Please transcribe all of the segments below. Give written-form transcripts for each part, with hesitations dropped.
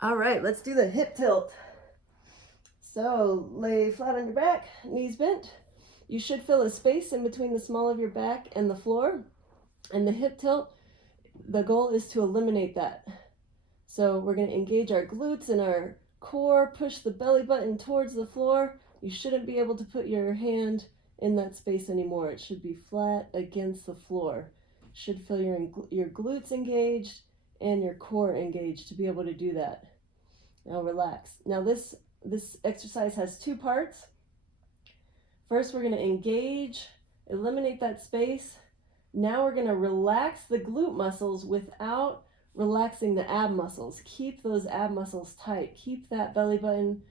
All right, let's do the hip tilt. So lay flat on your back, knees bent. You should feel a space in between the small of your back and the floor. And the hip tilt, the goal is to eliminate that. So we're going to engage our glutes and our core, push the belly button towards the floor. You shouldn't be able to put your hand in that space anymore. It should be flat against the floor. Should feel your glutes engaged and your core engaged to be able to do that. Now relax. Now this exercise has two parts. First, we're going to engage, eliminate that space. Now we're going to relax the glute muscles without relaxing the ab muscles. Keep those ab muscles tight. Keep that belly button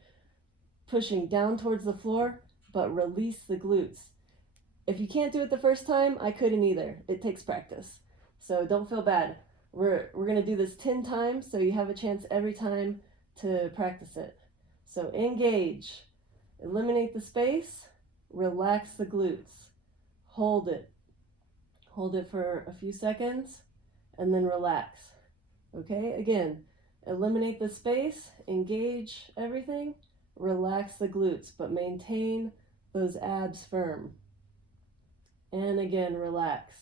pushing down towards the floor, but release the glutes. If you can't do it the first time, I couldn't either. It takes practice. So don't feel bad. We're going to do this 10 times, so you have a chance every time to practice it. So engage, eliminate the space, relax the glutes, hold it for a few seconds, and then relax. Okay, again, eliminate the space, engage everything, relax the glutes, but maintain those abs firm. And again, relax.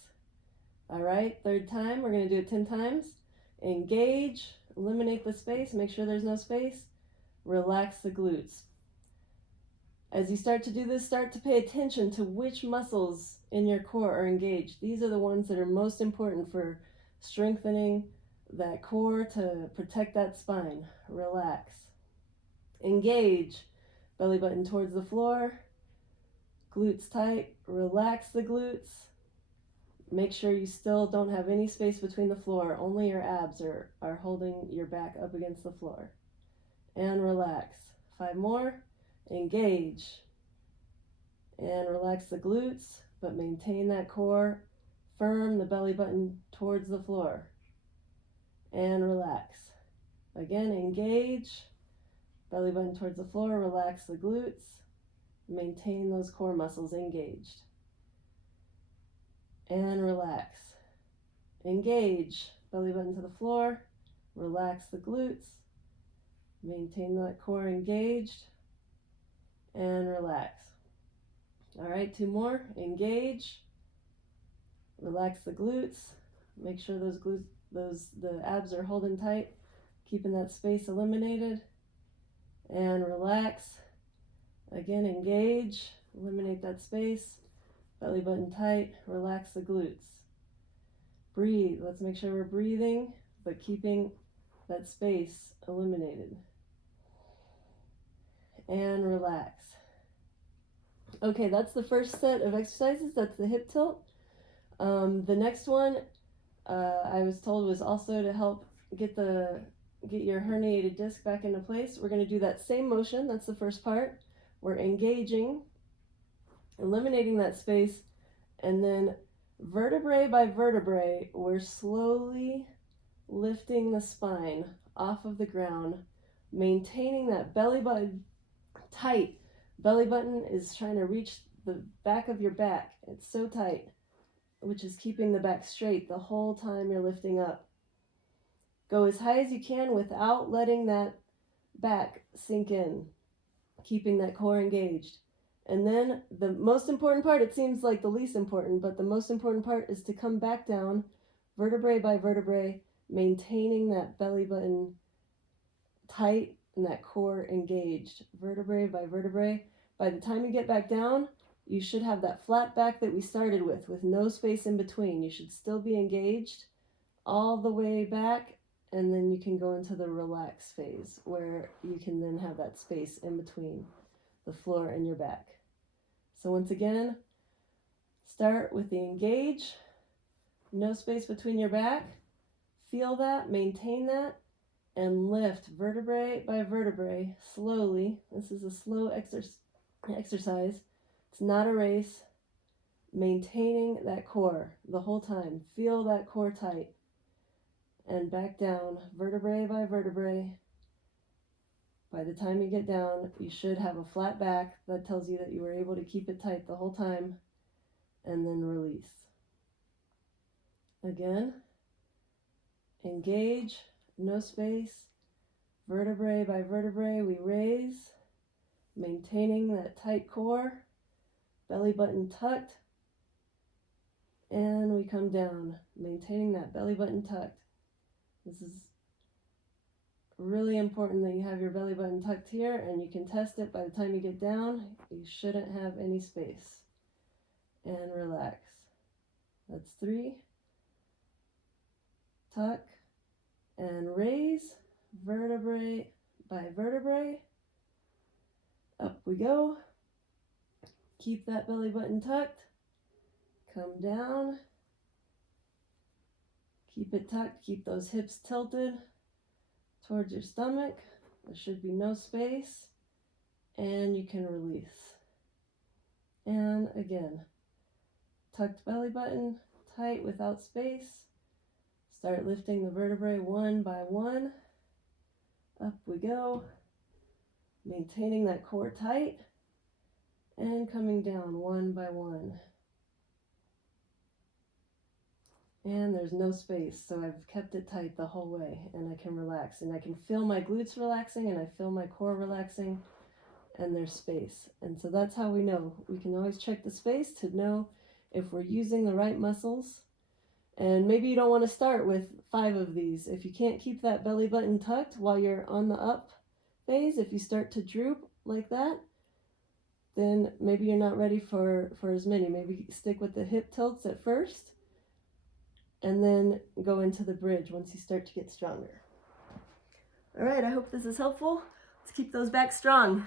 All right, third time, we're going to do it 10 times. Engage, eliminate the space, make sure there's no space, relax the glutes. As you start to do this, start to pay attention to which muscles in your core are engaged. These are the ones that are most important for strengthening that core to protect that spine. Relax. Engage, belly button towards the floor, glutes tight, relax the glutes. Make sure you still don't have any space between the floor. Only your abs are holding your back up against the floor. And relax. 5 more. Engage. And relax the glutes, but maintain that core firm, the belly button towards the floor. And relax. Again, engage. Belly button towards the floor, relax the glutes. Maintain those core muscles engaged. And relax. Engage, belly button to the floor, relax the glutes, maintain that core engaged, and relax. All right, 2 more. Engage, relax the glutes, make sure the abs are holding tight, keeping that space eliminated, and relax. Again, engage, eliminate that space, belly button tight, relax the glutes. Breathe. Let's make sure we're breathing, but keeping that space eliminated. And relax. Okay, that's the first set of exercises. That's the hip tilt. The next one, I was told, was also to help get your herniated disc back into place. We're going to do that same motion. That's the first part. We're engaging, eliminating that space, and then vertebrae by vertebrae, we're slowly lifting the spine off of the ground, maintaining that belly button tight. Belly button is trying to reach the back of your back. It's so tight, which is keeping the back straight the whole time you're lifting up. Go as high as you can without letting that back sink in, keeping that core engaged. And then the most important part, it seems like the least important, but the most important part is to come back down, vertebrae by vertebrae, maintaining that belly button tight and that core engaged, vertebrae by vertebrae. By the time you get back down, you should have that flat back that we started with no space in between. You should still be engaged all the way back, and then you can go into the relax phase where you can then have that space in between the floor and your back. So once again, start with the engage, no space between your back, feel that, maintain that, and lift vertebrae by vertebrae slowly. This is a slow exercise. It's not a race. Maintaining that core the whole time. Feel that core tight. And back down, vertebrae by vertebrae. By the time you get down, you should have a flat back. That tells you that you were able to keep it tight the whole time. And then release. Again, engage, no space. Vertebrae by vertebrae, we raise, maintaining that tight core, belly button tucked, and we come down, maintaining that belly button tucked. This is really important that you have your belly button tucked here, and you can test it by the time you get down. You shouldn't have any space. And relax. That's 3. Tuck and raise, vertebrae by vertebrae. Up we go. Keep that belly button tucked. Come down. Keep it tucked. Keep those hips tilted towards your stomach. There should be no space. And you can release. And again, tucked belly button, tight without space. Start lifting the vertebrae one by one. Up we go. Maintaining that core tight. And coming down one by one. And there's no space, so I've kept it tight the whole way, and I can relax. And I can feel my glutes relaxing, and I feel my core relaxing, and there's space. And so that's how we know. We can always check the space to know if we're using the right muscles. And maybe you don't want to start with 5 of these. If you can't keep that belly button tucked while you're on the up phase, if you start to droop like that, then maybe you're not ready for as many. Maybe stick with the hip tilts at first, and then go into the bridge once you start to get stronger. All right, I hope this is helpful. Let's keep those back strong.